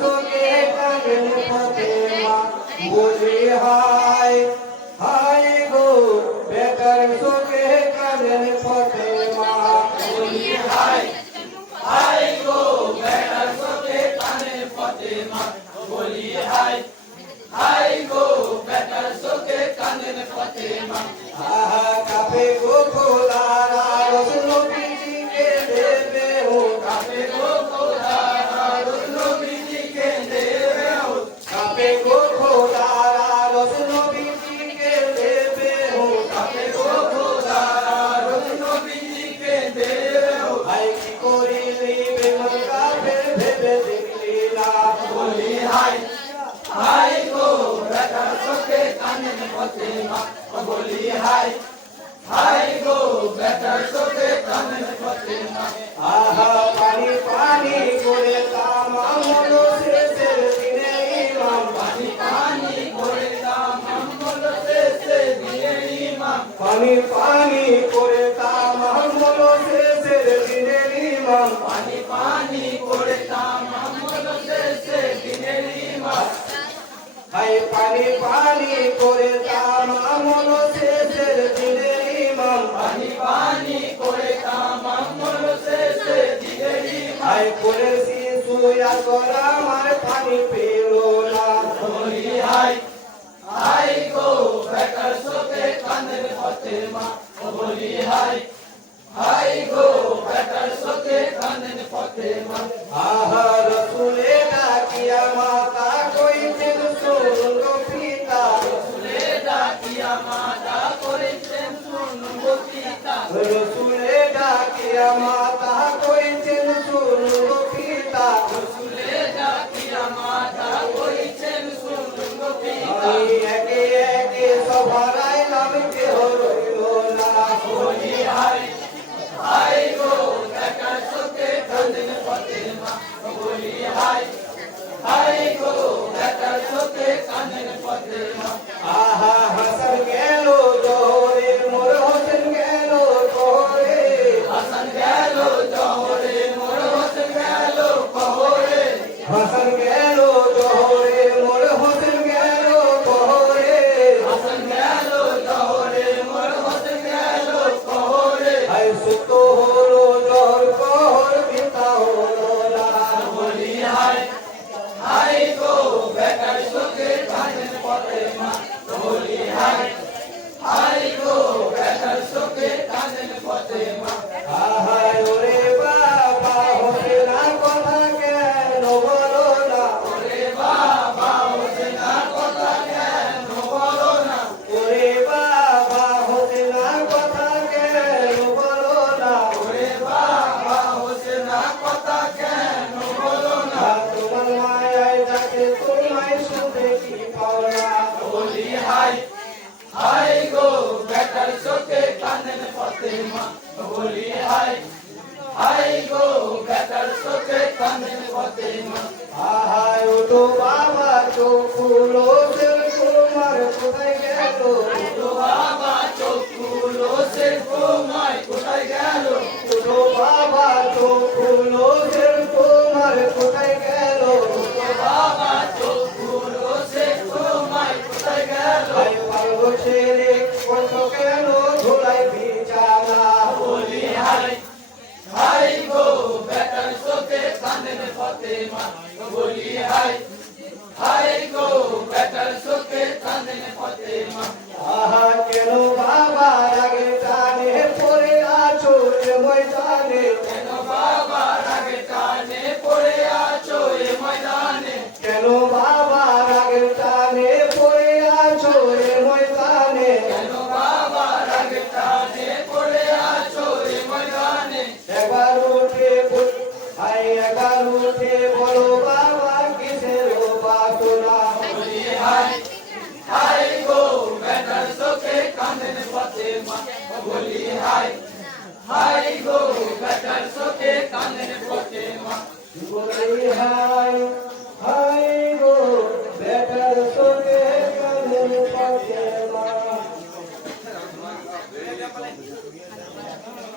চোখে কাঁদেন ফাতেমা বলি হায় হায় গো বেটার চোখে কাঁদেন ফাতেমা বলি হায় হায় গো বেটার চোখে কাঁদেন ফাতেমা বলি হায় হায় গো বেটার চোখে কাঁদেন ফাতেমা আহা কাপে গো খোদারা রসুল নবীজিকে দেবে ও কাপে গো খোদারা রসুল নবীজিকে দেবে ও কাপে গো খোদারা রসুল নবীজিকে দেবে ও কাপে গো খোদারা রসুল নবীজিকে দেবে ও ভাই কি করিলি বেগম কাপে ভেবে দেখলি না বলি হায় হায় গো বেটার চোখে কাঁদেন ফাতেমা বলি হায় হায় গো বেটার চোখে কাঁদেন ফাতেমা আহা পানি পানি করে তামাম হলো শেষের দিনে ইমাম পানি পানি করে তামাম হলো শেষের দিনে ইমাম পানি পানি করে তামাম হলো শেষের দিনে ইমাম পানি পানি করে তামাম হলো শেষের দিনে ইমাম হায় পানি পানি করে তামাম হলো শেষের দিনে ইমাম পানি পানি করে তামাম হলো শেষের দিনে ইমাম হায় করেছি সুয়া করা আমার পানি পেল না বলি হায় হায় গো বেটার চোখে কাঁদেন ফাতেমা বলি হায় হায় গো বেটার চোখে কাঁদেন ফাতেমা আহা রসুলে ডাকিয়া মাতা কইতেন শুনুন পিতা রসুলে ডাকিয়া মাতা কইতেন শুনুন পিতা রসুলে ডাকিয়া মাতা কইতেন শুনুন পিতা রসুলে ডাকিয়া মাতা কইতেন শুনুন পিতা একে একে সভারাই নাম কেহ রইল না বলি হায় হায় গো বেটার চোখে কাঁদেন ফাতেমা বলি হায় হায় গো বেটার চোখে কাঁদেন ফাতেমা আহা হাসান গেল জোহরে মোর হোসেন গেল কোহরে হাসান গেল জোহরে মোর হোসেন গেল কোহরে হাসান গেল জোহরে মোর হোসেন গেল কোহরে হাসান গেল জোহরে মোর হোসেন গেল কোহরে আয় সুত হলো জোহর কোহর পিতা হলো না বলি হায় হায় গো বেটার চোখে কাঁদেন ফাতেমা বলি হায় হায় গো বেটার চোখে কাঁদেন ফাতেমা আহায় ওরে বাবা হোসেনা কথা কেন বলো না ওরে বাবা হোসেনা কথা কেন বলো না ওরে বাবা হোসেনা কথা কেন বলো না ওরে বাবা হোসেনা কথা কেন বলো না তোমার মায়ায় যাকে তোমায় শুধু কি পাও না বলি হায় হায় গো বেটার চোখে কাঁদেন ফাতেমা বলি হায় হায় গো বেটার চোখে কাঁদেন ফাতেমা আহায় ওঠো বাবা চোখ খুলো তোমার কোথায় গেল ওঠো বাবা চোখ খুলো তোমার কোথায় গেল ওঠো বাবা চোখ খুলো তোমার কোথায় গেল ওঠো বাবা চোখ খুলো তোমার কোথায় গেল পারবো ছেড়ে কত কেন ধুলাই বিছানা বলি হায় হায় গো বেটার চোখে কাঁদেন ফাতেমা বলি হায় হায় গো বেটার চোখে কাঁদেন ফাতেমা আহা কেন বাবা রাগে টানে পড়ে আছো এ ময়দানে কেন বাবা রাগে টানে পড়ে আছো এ ময়দানে কেন বাবা রাগে টানে পড়ে আছো এ ময়দানে কেন বাবা রাগে টানে পড়ে আছো এ ময়দানে একবার উঠে হায় একবার উঠে